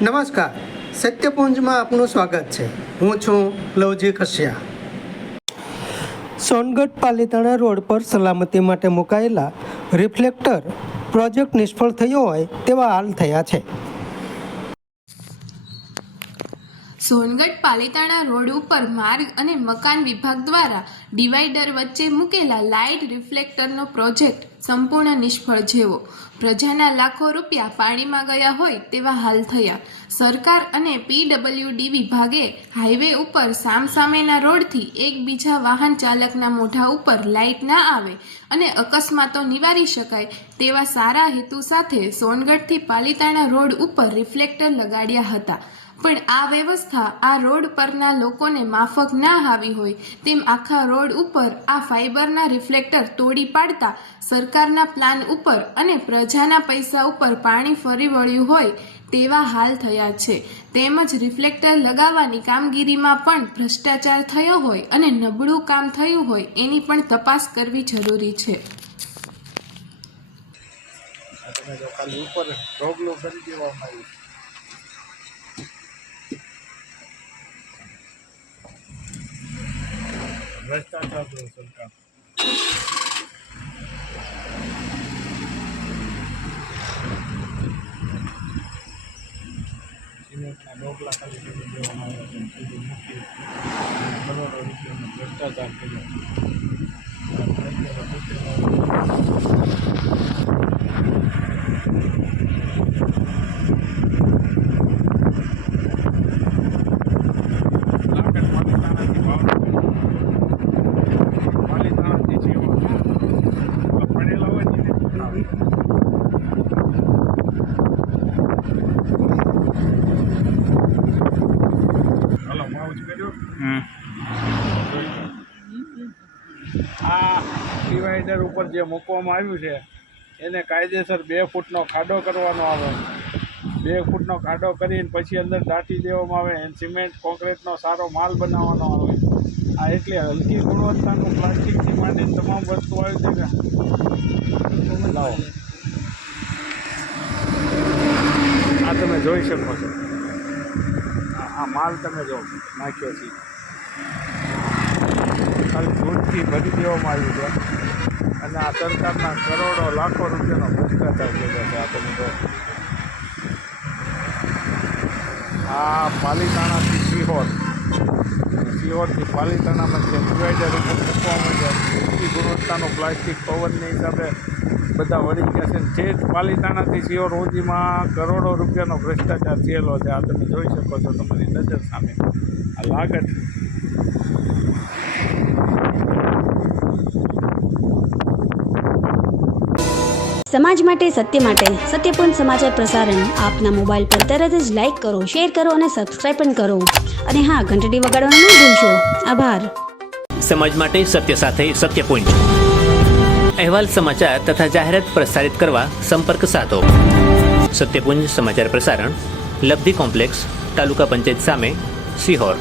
નમસ્કાર, સત્યપુંજમાં આપનું સ્વાગત છે। હું છું લવજી કશ્યા। સોનગઢ પાલીતાણા રોડ પર સલામતી માટે મુકાયેલા રિફ્લેક્ટર પ્રોજેક્ટ નિષ્ફળ થયો હોય તેવા હાલ થયા છે। સોનગઢ પાલીતાણા રોડ ઉપર માર્ગ અને મકાન વિભાગ દ્વારા ડિવાઈડર વચ્ચે મૂકેલા લાઇટ રિફ્લેક્ટરનો પ્રોજેક્ટ સંપૂર્ણ નિષ્ફળ જેવો। પ્રજાના લાખો રૂપિયા પાણીમાં ગયા હોય તેવા હાલ થયા। સરકાર અને PWD વિભાગે હાઈવે ઉપર સામસામેના રોડથી એકબીજા વાહન ચાલકના મોઢા ઉપર લાઇટ ના આવે અને અકસ્માતો નિવારી શકાય તેવા સારા હેતુ સાથે સોનગઢથી પાલીતાણા રોડ ઉપર રિફ્લેક્ટર લગાડ્યા હતા, પણ આ વ્યવસ્થા આ રોડ પરના લોકોને માફક ના આવી હોય તેમ આખા રોડ ઉપર આ ફાઈબરના રિફ્લેક્ટર તોડી પાડતા સરકારના પ્લાન ઉપર અને પ્રજાના પૈસા ઉપર પાણી ફરી વળ્યું હોય તેવા હાલ થયા છે। તેમજ રિફ્લેક્ટર લગાવવાની કામગીરીમાં પણ ભ્રષ્ટાચાર થયો હોય અને નબળું કામ થયું હોય એની પણ તપાસ કરવી જરૂરી છે। भ्रष्टाचार दो सरकार सीमेंटना डोकला खाली કરી દેવામાં આવ્યા છે। કરોડો રૂપિયાનો ભ્રષ્ટાચાર કર્યો। આ ડિવાઈડર ઉપર જે મૂકવામાં આવ્યું છે એને કાયદેસર 2 ફૂટનો ખાડો કરવાનો આવે। 2 ફૂટનો ખાડો કરીને પછી અંદર દાટી દેવામાં આવે અને સિમેન્ટ કોન્ક્રીટનો સારો માલ બનાવવાનો આવે। આ એટલી હલકી ગુણવત્તાનું પ્લાસ્ટિકથી માંડીને તમામ વસ્તુ આવી છે કે લાવો આ તમે જોઈ શકો છો। આ માલ તમે જો નાખ્યો છે, ખાલી દૂધથી ભરી દેવામાં આવ્યું છે અને આ સરકારના કરોડો લાખો રૂપિયાનો ભ્રષ્ટાચાર કર્યો છે। આ તમે જો આ પાલીતાણાથી સિહોરથી પાલીતાણામાં જે ડિવાઈડર ઉપર મૂકવામાં આવ્યા ઊંચી ગુણવત્તાનું પ્લાસ્ટિક પવનની હિસાબે બધા વળી ગયા છે। જે પાલીતાણાથી સિહોર સુધીમાં કરોડો રૂપિયાનો ભ્રષ્ટાચાર થયેલો છે। આ તમે જોઈ શકો છો તમારી નજર સામે। આ લાગત સમાજ માટે સત્ય માટે સત્યપૂર્ણ સમાચાર પ્રસારણ આપના મોબાઈલ પર તરત જ લાઈક કરો, શેર કરો અને સબસ્ક્રાઇબ પણ કરો અને હા, ઘંટડી વગાડવાનું ન ભૂલશો। આભાર। સમાજ માટે સત્ય સાથે સત્યપૂર્ણ અહેવાલ, સમાચાર તથા જાહેરાત પ્રસારિત કરવા સંપર્ક સાધો। સત્યપુંજ સમાચાર પ્રસારણ, લબ્ધિ કોમ્પ્લેક્સ, તાલુકા પંચાયત સામે, સિહોર।